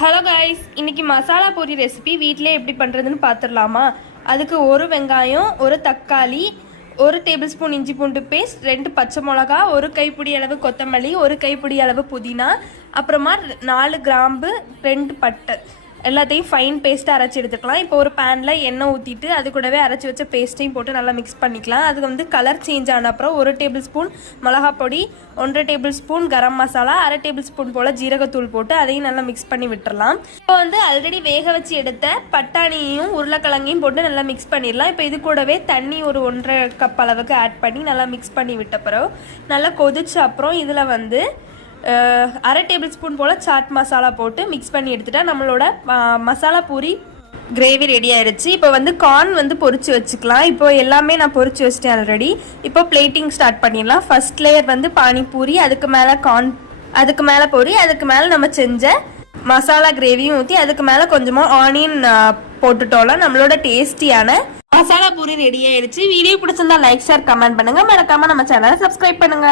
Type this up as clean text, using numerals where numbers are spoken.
Hello guys, இன்னைக்கு masala puri recipe வீட்டிலே எப்படி பண்ணுறதுன்னு பார்த்துடலாமா? அதுக்கு ஒரு வெங்காயம், ஒரு தக்காளி, ஒரு டேபிள் ஸ்பூன் இஞ்சி பூண்டு பேஸ்ட், 2 பச்சை மிளகா, ஒரு கைப்பிடி அளவு கொத்தமல்லி, ஒரு கைப்பிடி அளவு புதினா, அப்புறமா 4 கிராம்பு, 2 பட்டை எல்லாத்தையும் ஃபைன் பேஸ்ட்டாக அரைச்சி எடுத்துக்கலாம். இப்போ ஒரு பேனில் எண்ணெய் ஊற்றிட்டு அது கூடவே அரைச்சி வச்ச பேஸ்ட்டையும் போட்டு நல்லா மிக்ஸ் பண்ணிக்கலாம். அதுக்கு வந்து கலர் சேஞ்ச் ஆன அப்புறம் 1 டேபிள் ஸ்பூன் மிளகா பொடி, 1 table spoon garam masala, 1/2 table spoon போல் ஜீரகத்தூள் போட்டு அதையும் நல்லா மிக்ஸ் பண்ணி விட்டுறலாம். இப்போ வந்து ஆல்ரெடி வேக வச்சு எடுத்த பட்டாணியையும் உருளைக்கிழங்கையும் போட்டு நல்லா மிக்ஸ் பண்ணிடலாம். இப்போ இது கூடவே தண்ணி ஒரு 1.5 கப் அளவுக்கு ஆட் பண்ணி நல்லா மிக்ஸ் பண்ணி விட்ட பிறகு நல்லா கொதிச்ச அப்புறம் இதில் வந்து 1/2 டேபிள் ஸ்பூன் போல் சாட் மசாலா போட்டு மிக்ஸ் பண்ணி எடுத்துட்டா நம்மளோட மசாலா பூரி கிரேவி ரெடி ஆயிடுச்சு. இப்போ வந்து கார்ன் வந்து பொரிச்சு வச்சுக்கலாம். இப்போ எல்லாமே நான் பொரிச்சு வச்சிட்டேன் ஆல்ரெடி. இப்போ பிளேட்டிங் ஸ்டார்ட் பண்ணிடலாம். ஃபர்ஸ்ட் லேயர் வந்து பானிபூரி, அதுக்கு மேலே கார்ன், அதுக்கு மேலே பொரி, அதுக்கு மேலே நம்ம செஞ்ச மசாலா கிரேவியும் ஊற்றி அதுக்கு மேலே கொஞ்சமாக ஆனியன் போட்டுட்டோம்னா நம்மளோட டேஸ்டியான மசாலா பூரி ரெடி ஆயிடுச்சு. வீடியோ பிடிச்சிருந்தா லைக், ஷேர், கமெண்ட் பண்ணுங்க. மறக்காம நம்ம சேனலை சப்ஸ்கிரைப் பண்ணுங்க.